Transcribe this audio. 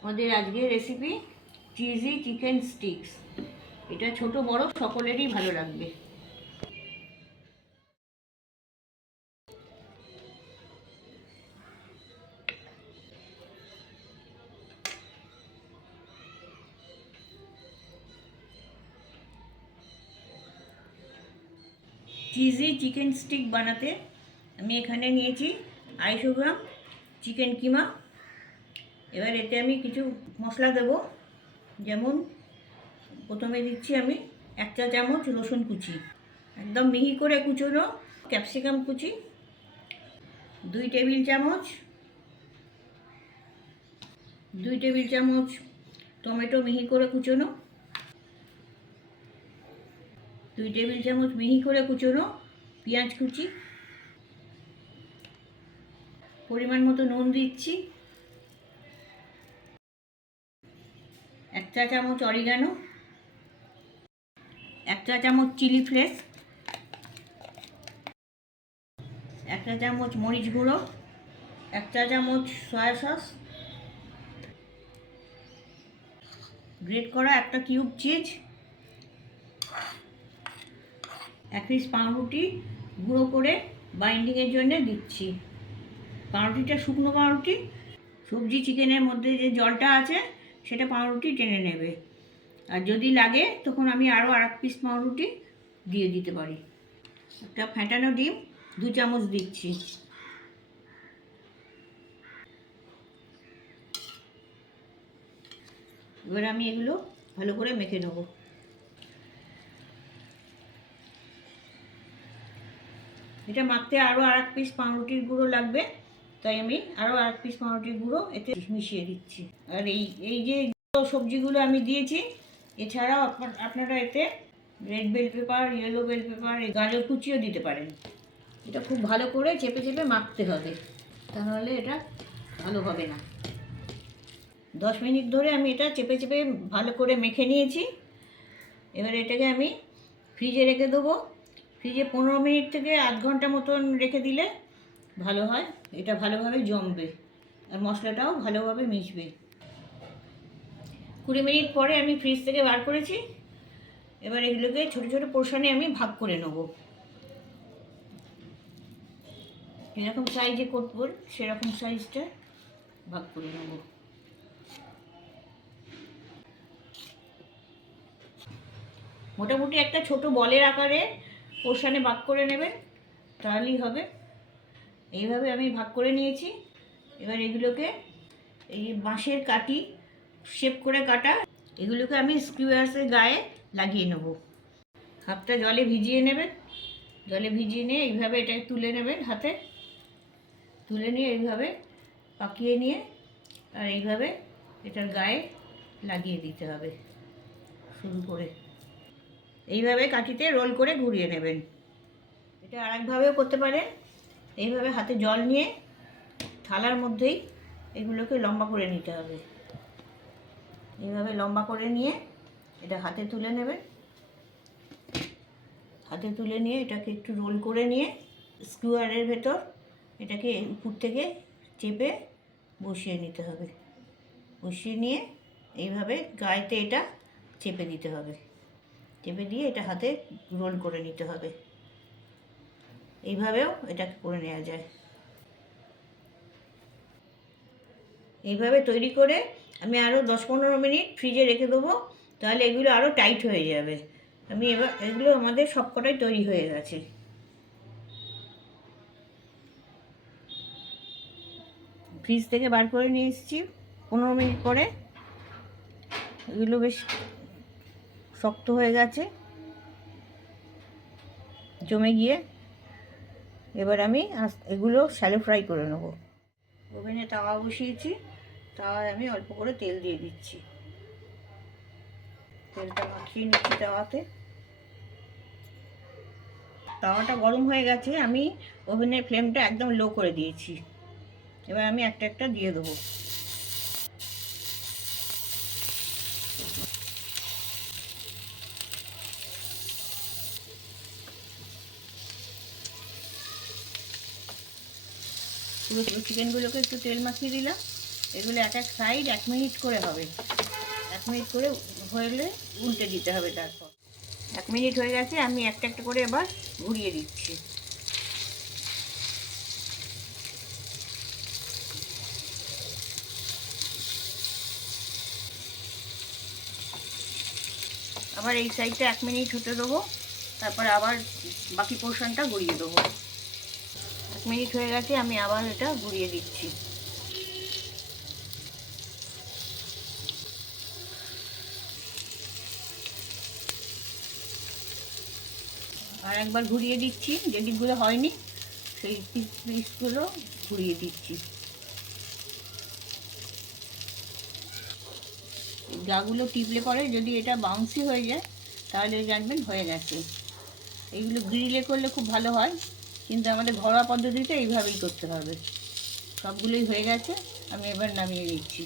আমাদের আজকের recipe cheesy chicken sticks. এটা ছোট বড় সকলেরই ভালো লাগবে। চিজি চিকেন স্টিক বানাতে আমি এখানে নিয়েছি 250 গ্রাম চিকেন কিমা। এবার এতে আমি কিছু মশলা দেব, যেমন প্রথমে দিচ্ছি আমি 1 চা চামচ রসুন কুচি, একদম মিহি করে কুচোনো ক্যাপসিকাম কুচি, 2 টেবিল চামচ টমেটো মিহি করে কুচোনো, 2 টেবিল চামচ মিহি করে কুচোনো পেঁয়াজ কুচি, পরিমাণ মতো নুন দিচ্ছি, 1 চা চামচ অরিগানো, 1 চা চামচ চিলি ফ্লেক্স, 1 চা চামচ মরিচ গুঁড়ো, 1 চা চামচ সয়া সস, গ্রেট করা একটা কিউব চিজ, 1 পিস পাউরুটি গুঁড়ো করে বাইন্ডিংয়ের জন্য দিচ্ছি। পাউরুটিটা শুকনো পাউরুটি, সবজি চিকেনের মধ্যে যে জলটা আছে সেটা পাউরুটি টেনে নেবে, আর যদি লাগে তখন আমি আরও 1 পিস পাউরুটি দিয়ে দিতে পারি। একটা ফেটানো ডিম 2 চামচ দিচ্ছি। এবার আমি এগুলো ভালো করে মেখে নেব। এটা মাখতে আরও 1 পিস পাউরুটির গুঁড়ো লাগবে, তাই আমি আরও 1 পিস পাউরুটির গুঁড়ো এতে মিশিয়ে দিচ্ছি। আর এই যে সবজিগুলো আমি দিয়েছি, এছাড়াও আপনারা এতে red bell pepper, yellow bell pepper, গাজর কুচিও দিতে পারেন। এটা খুব ভালো করে চেপে চেপে মাখতে হবে, তাহলে এটা ভালো হবে না। 10 মিনিট ধরে আমি এটা চেপে চেপে ভালো করে মেখে নিয়েছি। এবার এটাকে আমি ফ্রিজে রেখে দেবো। ফ্রিজে 15 মিনিট থেকে আধ ঘন্টা মতন রেখে দিলে ভালো হয়, এটা ভালোভাবে জমবে আর মশলাটাও ভালোভাবে মিশবে। 20 মিনিট পরে আমি ফ্রিজ থেকে বার করেছি। এবার এগুলোকে ছোটো ছোটো পোর্শনে আমি ভাগ করে নেব। যেরকম সাইজে করবো সেরকম সাইজটা ভাগ করে নেব। মোটামুটি একটা ছোট বলের আকারে পোর্শনে ভাগ করে নেবেন, তাহলেই হবে। এইভাবে আমি ভাগ করে নিয়েছি। এবার এগুলোকে এই বাঁশের কাঠি শেপ করে কাটা, এগুলোকে আমি স্কিউয়ার্সের গায়ে লাগিয়ে নেব। হাতটা জলে ভিজিয়ে নেবেন, জলে ভিজিয়ে নিয়ে এইভাবে এটাকে তুলে নেবেন, হাতে তুলে নিয়ে এইভাবে পাকিয়ে নিয়ে আর এইভাবে এটার গায়ে লাগিয়ে দিতে হবে শুরু করে। এইভাবে কাঠিতে রোল করে ঘুরিয়ে নেবেন। এটা আরেকভাবেও করতে পারেন। এইভাবে হাতে জল নিয়ে থালার মধ্যেই এগুলোকে লম্বা করে নিতে হবে। এইভাবে লম্বা করে নিয়ে এটা হাতে তুলে নেবেন। হাতে তুলে নিয়ে এটাকে একটু রোল করে নিয়ে স্কিউয়ারের ভেতর এটাকে উপর থেকে চেপে বসিয়ে নিতে হবে। বসিয়ে নিয়ে এইভাবে গায়েতে এটা চেপে দিতে হবে। চেপে দিয়ে এটা হাতে রোল করে নিতে হবে। এইভাবেও এটাকে করে নেওয়া যায়। এইভাবে তৈরি করে আমি আরও 10-15 মিনিট ফ্রিজে রেখে দেবো, তাহলে এগুলো আরও টাইট হয়ে যাবে। আমি এবার এগুলো আমাদের সবকটাই তৈরি হয়ে গেছে। ফ্রিজ থেকে বার করে নিয়ে এসেছি 15 মিনিট পরে। এগুলো বেশ শক্ত হয়ে গেছে জমে গিয়ে। এবার আমি এগুলো শ্যালো ফ্রাই করে নেব। ওভেনে তাওয়া বসিয়েছি, তাওয়ায় আমি অল্প করে তেল দিয়ে দিচ্ছি। তেলটা মাখিয়ে নিচ্ছি তাওয়াতে। তাওয়াটা গরম হয়ে গেছে, আমি ওভেনের ফ্লেমটা একদম লো করে দিয়েছি। এবার আমি একটা একটা দিয়ে দেবো। পুরো চিকেনগুলোকে একটু তেল মাখিয়ে দিলাম। এগুলো এক এক সাইড 1 মিনিট করে হবে। 1 মিনিট করে হলে উল্টে দিতে হবে। তারপর 1 মিনিট হয়ে গেছে, আমি একটা একটা করে এবার ঘুরিয়ে দিচ্ছি। আবার এই সাইডটা 1 মিনিট হতে দেবো, তারপর আবার বাকি পোর্শনটা ঘুরিয়ে দেবো। 1 মিনিট হয়ে গেছে, আমি আবার এটা ঘুরিয়ে দিচ্ছি। আর একবার ঘুরিয়ে দিচ্ছি, যে দিকগুলো হয়নি সেই পিসগুলো ঘুরিয়ে দিচ্ছি। গাগুলো টিপলে পরে যদি এটা বাউন্সি হয়ে যায় তাহলে জানবেন হয়ে গেছে। এইগুলো গ্রিলে করলে খুব ভালো হয়, কিন্তু আমাদের ঘরোয়া পদ্ধতিতে এইভাবেই করতে হবে। সবগুলোই হয়ে গেছে, আমি এবার নামিয়ে দিচ্ছি।